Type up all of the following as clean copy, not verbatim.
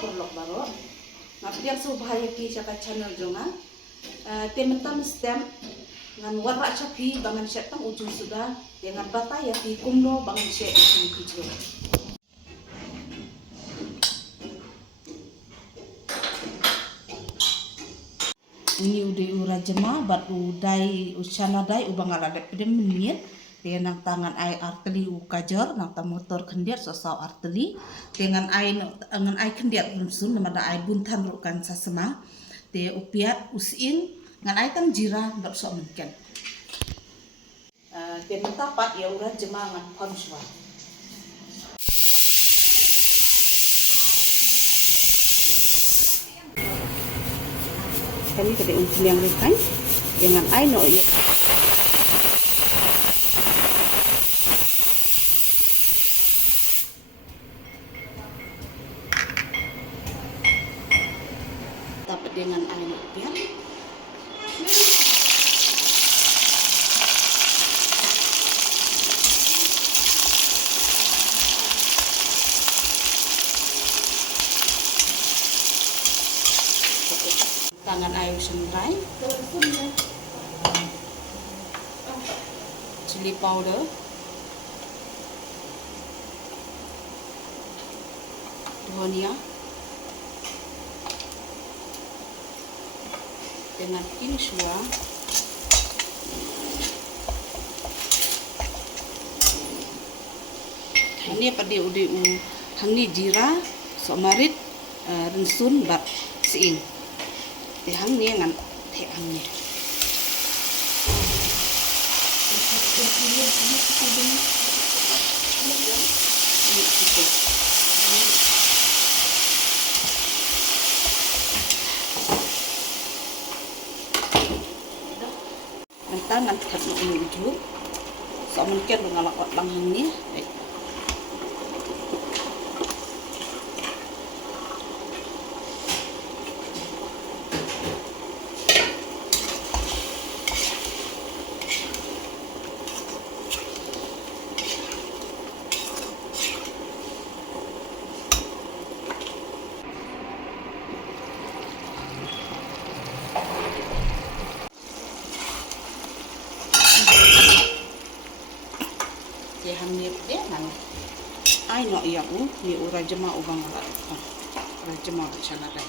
perlok baro ngapian so bahaya ki saka channel jonga tementam stem ngan warra chapi bangan syatang ujung sudah dengan bata ya pi kumno bangan syat ujung kujur. Ini udah urajema bat udai usana dai ubang ala dai pedem menit dengan tangan ai arteli ukajor nang ta motor kendiat sosau arteli dengan ai kendiat rumsun namada ai buntan rukan sasema te upiat usin ngan ai tam jira ndak so mungkin te mentapat ya urajema ngan ponswa. Kami tadi uncil yang rekan dengan aino ya. Dapat dengan aino pian. Tangan air sendrai, chili powder, dhania, dengan insua, ini pada udah hangi jira, somarit, rensun bat siing. Tehang ni ngan tehang ni. Tangan kat nak menuju. So mungkin dengan lakot bangang ni. Yang ni dia nang ai no ya ni urajema ubang ala urajema chana dai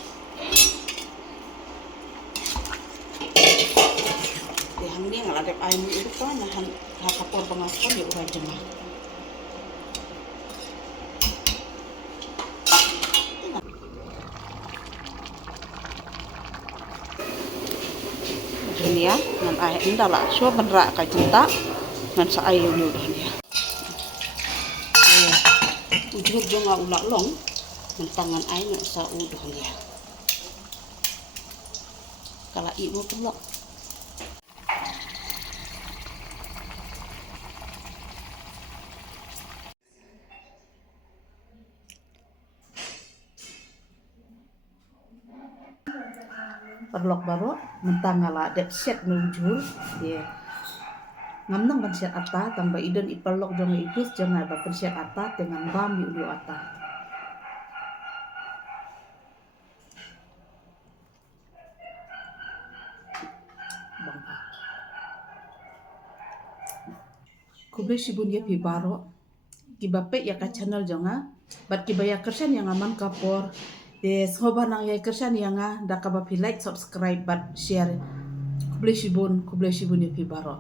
yang ni ngala dep ai ni itu kan nahan kapor pangakon ya urajema dunia ngan ai indala so benra ka cinta ngan sa ayu ni dunia ujung jonga ulak long mentangan air nak sa udah dia kalau ibu pelok perlok baru mentangala dep set nujul dia ngamnang ban siat ata tambah idon ipelok jong ibus jangan ba persiat ata dengan bam di ulu ata bangka kuble sibun dia pi baro kibape ya ka channel jonga bat kibaya kersan yang aman kapor de soba nang ya kersan yang da ka ba pi like subscribe bat share kuble sibun dia pi baro